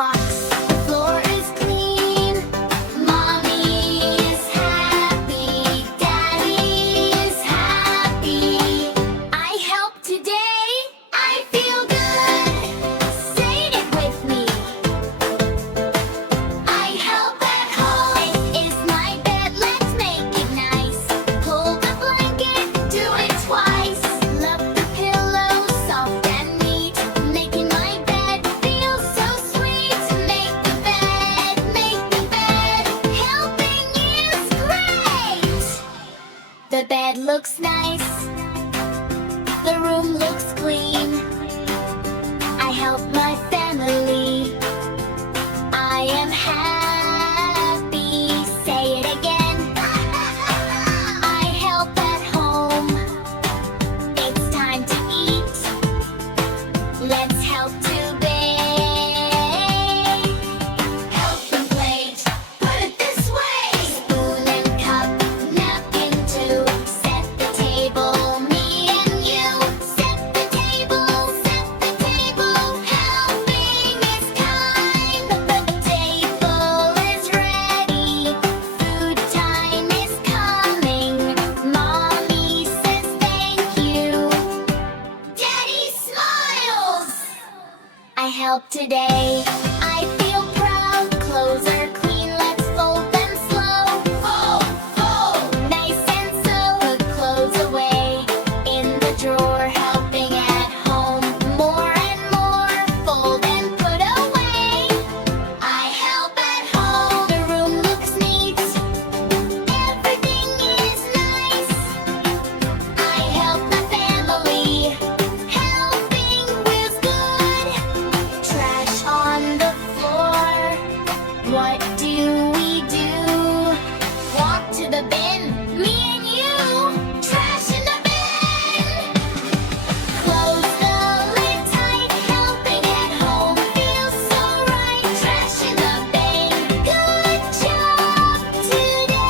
box. The floor is clean. Mommy is happy. Daddy is happy. I help today. I feel good. Say it with me. I help at home. This is my bed. Let's make it nice. Pull the blanket. Do it twice. Love the pillow, soft and neat. Making my bed feel so sweet. Make the bed, make the bed. Helping is great. The bed looks nice. The room looks clean. I help my family. I am happy. Say it again. I help at home. It's time to eat. Let's help today. Helping plate, put it this way. Spoon and cup, napkin too. Set the table, me and you. Set the table, set the table. Helping is kind. The table is ready. Food time is coming. Mommy says thank you. Daddy smiles. I help today. I feel proud. Clothes are clean. Let's fold them slow. Fold, fold. Nice and so. Put clothes away in the drawer. Helping at home. More and more. Fold and put away. I help at home. The room looks neat. Everything is nice. I help my family. Helping feels good. Trash on the floor. What do we do? Walk to the bin. Me and you. Trash in the bin. Close the lid tight. Helping at home feels so right. Trash in the bin. Good job today.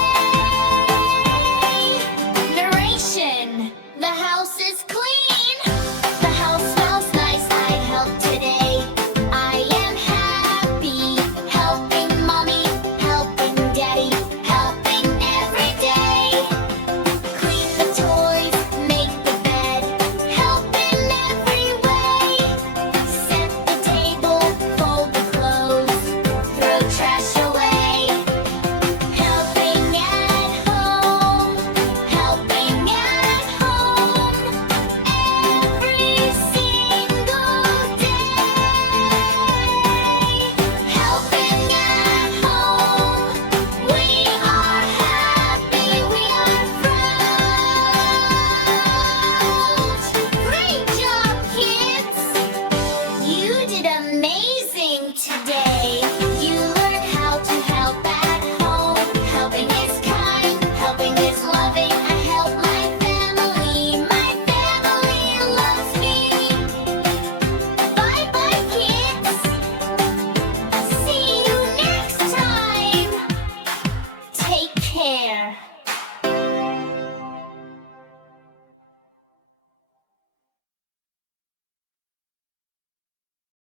Narration. The house is clean. The house smells nice. I help today. I am happy. Helping mommy. Helping daddy. Helping every day. Clean the toys. Make the bed. Helping every way. Set the table. Fold the clothes. Throw trash away. Helping at home. Helping at home. Every single day. Helping at home. We are happy. We are proud. Great job, kids. You did amazing today. You learned how to help at home. Helping is kind. Helping is loving. I help my family. My family loves me. Bye bye, kids. See you next time. Take care.